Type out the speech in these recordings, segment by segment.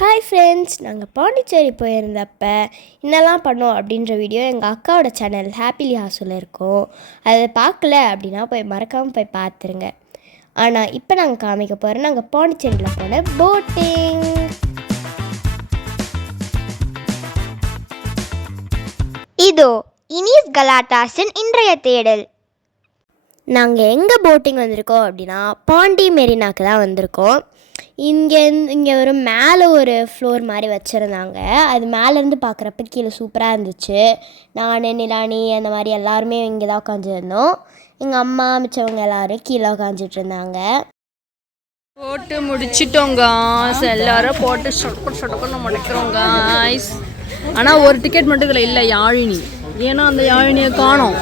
Hi friends, நாங்கள் பாண்டிச்சேரி போயிருந்தப்ப என்னெல்லாம் பண்ணோம் அப்படின்ற வீடியோ எங்கள் அக்காவோட சேனல் ஹாப்பிலி ஹாஸில் இருக்கும். அதை பார்க்கல அப்படின்னா மறக்காமல் போய் பார்த்துருங்க. ஆனால் இப்போ நாங்கள் காமிக்க போகிறோம் நாங்கள் பாண்டிச்சேரியில் போன போட்டிங். இதோ இனிஸ் கலாட்டாஸின் இன்றைய தேடல். நாங்கள் எங்கே போட்டிங் வந்திருக்கோம் அப்படின்னா பாண்டி மெரினாக்கு தான் வந்திருக்கோம். இங்கே ஒரு மேலே ஒரு ஃப்ளோர் மாதிரி வச்சுருந்தாங்க. அது மேலேருந்து பார்க்குறப்ப கீழே சூப்பராக இருந்துச்சு. நான், நிலானி அந்த மாதிரி எல்லாருமே இங்கே தான் உட்காந்துருந்தோம். எங்கள் அம்மா மிச்சவங்க எல்லோரும் கீழே உட்காந்துட்டு இருந்தாங்க. போட்டு முடிச்சிட்டோங்க, எல்லாரும் போட்டு சொடக்குன்னு முடிக்கிறோங்க. ஆனால் ஒரு டிக்கெட் மட்டும் இதில் இல்லை, யாழினி. ஏன்னா அந்த யாழினியை காணோம்.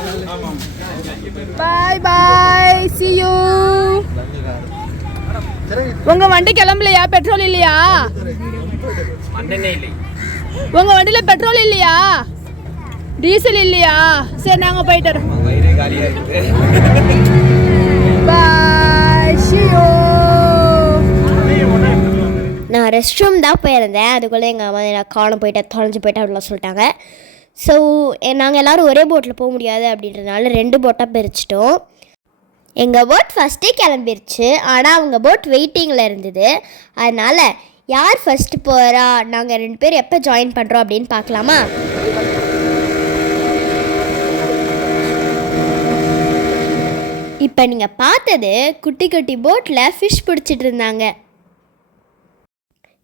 பாய் பாய், see you. உங்க வண்டி கிளம்பலையா? பெட்ரோல் இல்லையா? உங்க வண்டியில பெட்ரோல் இல்லையா? டீசல் இல்லையா? சரி, நாங்க போயிட்டு வரோம். பாய், see you. நான் ரெஸ்ட் ரூம் தான் போயிருந்தேன். அதுக்குள்ளே எங்கள் அம்மா நான் காணம் போயிட்டேன், தொலைஞ்சு போயிட்டேன் அப்படிலாம் சொல்லிட்டாங்க. ஸோ நாங்கள் எல்லோரும் ஒரே போட்டில் போக முடியாது அப்படின்றதுனால 2 போட்டாக பிரிச்சிட்டோம். எங்கள் போட் ஃபஸ்ட்டே கிளம்பிருச்சு. ஆனால் அவங்க போட் வெயிட்டிங்கில் இருந்தது. அதனால் யார் ஃபஸ்ட்டு போகிறா, நாங்கள் 2 பேர் எப்போ ஜாயின் பண்ணுறோம் அப்படின்னு பார்க்கலாமா? இப்போ நீங்கள் பார்த்தது குட்டி குட்டி போட்டில் ஃபிஷ் பிடிச்சிட்டு இருந்தாங்க.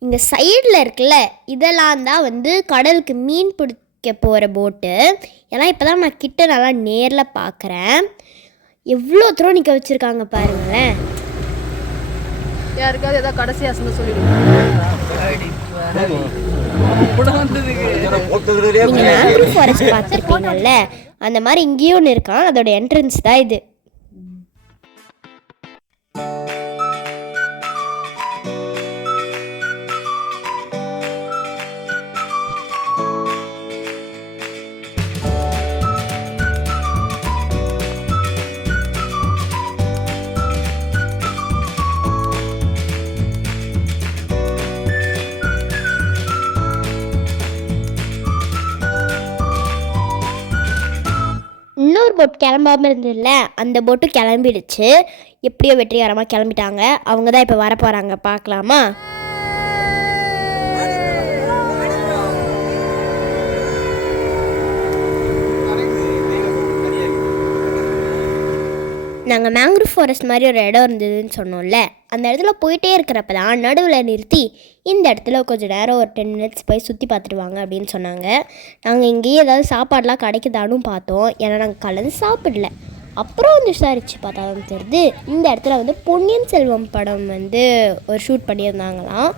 இங்கே சைடில் இருக்குல்ல, இதெல்லாம் தான் கடலுக்கு மீன் பிடிக்க போகிற போட்டு. ஏன்னா இப்போ தான் நான் கிட்ட நல்லா நேரில் பார்க்குறேன். எவ்வளோ தூரம் நிற்க வச்சுருக்காங்க பாருங்களேன். யாருக்காவது ஏதாவது கடைசி அசந்த சொல்லிடுங்க. நீங்கள் மேங்க்ரூவ் ஃபாரஸ்ட் பார்த்துருப்பீங்கல்ல, அந்த மாதிரி இங்கேயும் ஒன்று இருக்கான். அதோட என்ட்ரன்ஸ் தான் இது. இன்னொரு போட் கிளம்பாமல் இருந்ததில்ல, அந்த போட்டு கிளம்பிடுச்சு. எப்படியோ வெற்றிகரமாக கிளம்பிட்டாங்க. அவங்க தான் இப்போ வர போகிறாங்க, பார்க்கலாமா? நாங்கள் மேங்க்ரூவ் ஃபாரஸ்ட் மாதிரி ஒரு இடம் இருந்ததுன்னு சொன்னோம்ல, அந்த இடத்துல போயிட்டே இருக்கிறப்ப தான் நடுவில் நிறுத்தி இந்த இடத்துல கொஞ்சம் நேரம் ஒரு 10 மினிட்ஸ் போய் சுற்றி பார்த்துட்டு வாங்க அப்படின்னு சொன்னாங்க. நாங்கள் இங்கேயே ஏதாவது சாப்பாடெலாம் கிடைக்குதான்னு பார்த்தோம். ஏன்னா நாங்கள் கலந்து சாப்பிடல. அப்புறம் விசாரித்து பார்த்தா தான் தெரியுது, இந்த இடத்துல பொன்னியின் செல்வம் படம் ஒரு ஷூட் பண்ணியிருந்தாங்களாம்.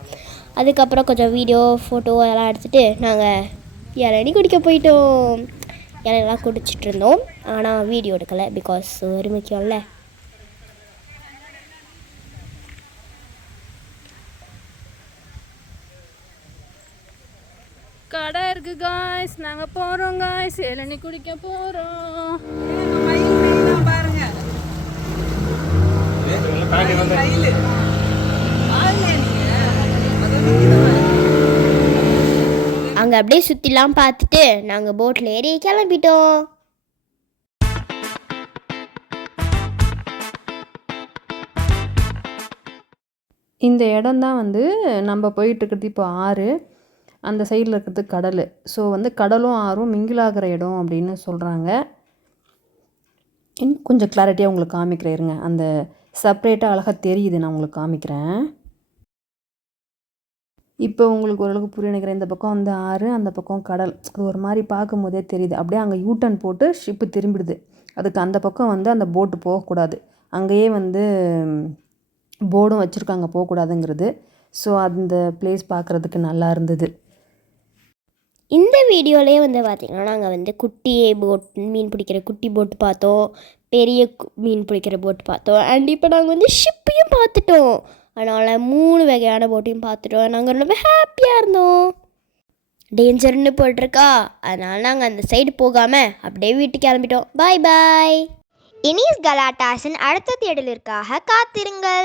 அதுக்கப்புறம் கொஞ்சம் வீடியோ ஃபோட்டோ அதெல்லாம் எடுத்துகிட்டு நாங்கள் இளநீ குடிக்க போயிட்டோம். இளநீலாம் குடிச்சிட்டு இருந்தோம். ஆனால் வீடியோ எடுக்கலை, பிகாஸ் ஒரு முக்கியம்ல. கடை இருக்கு காய்ஸ், நாங்கள் போகிறோம் காய்ஸ், இளநீ குடிக்க போகிறோம். அங்கே அப்படியே சுற்றிலாம் பார்த்துட்டு நாங்கள் போட்டில் ஏறி கிளம்பிட்டோம். இந்த இடம் தான் நம்ம போயிட்டுருக்கிறது இப்போ ஆறு, அந்த சைடில் இருக்கிறது கடல். ஸோ கடலும் ஆறும் மிங்கிள் ஆகிற இடம் அப்படின்னு சொல்கிறாங்க. இன்னும் கொஞ்சம் கிளாரிட்டியாக உங்களுக்கு காமிக்கிறேன் இருங்க. அந்த செப்ரேட்டாக அழகாக தெரியுது, நான் உங்களுக்கு காமிக்கிறேன். இப்போ உங்களுக்கு ஓரளவுக்கு புரிய நினைக்கிறேன். இந்த பக்கம் ஆறு, அந்த பக்கம் கடல். அது ஒரு மாதிரி பார்க்கும் போதே தெரியுது. அப்படியே அங்கே யூட்டன் போட்டு ஷிப்பு திரும்பிடுது. அதுக்கு அந்த பக்கம் அந்த போட்டு போகக்கூடாது. அங்கேயே போர்டும் வச்சுருக்காங்க போகக்கூடாதுங்கிறது. ஸோ அந்த பிளேஸ் பார்க்குறதுக்கு நல்லா இருந்தது. இந்த வீடியோலேயே பார்த்திங்கன்னா நாங்கள் குட்டி போட், மீன் பிடிக்கிற குட்டி போட்டு பார்த்தோம், பெரிய மீன் பிடிக்கிற போட்டு பார்த்தோம். அண்ட் இப்போ நாங்கள் ஷிப்பையும் பார்த்துட்டோம். அதனால் 3 வகையான போட்டையும் பார்த்துட்டோம். நாங்கள் ரொம்ப ஹாப்பியாக இருந்தோம். டேஞ்சர்னு போட்டிருக்கா, அதனால் நாங்கள் அந்த சைடு போகாமல் அப்படியே வீட்டுக்கு கிளம்பிட்டோம். பாய் பாய். இனிஸ் கலாட்டாஸின் அடுத்த தேடலிற்காக காத்திருங்கள்.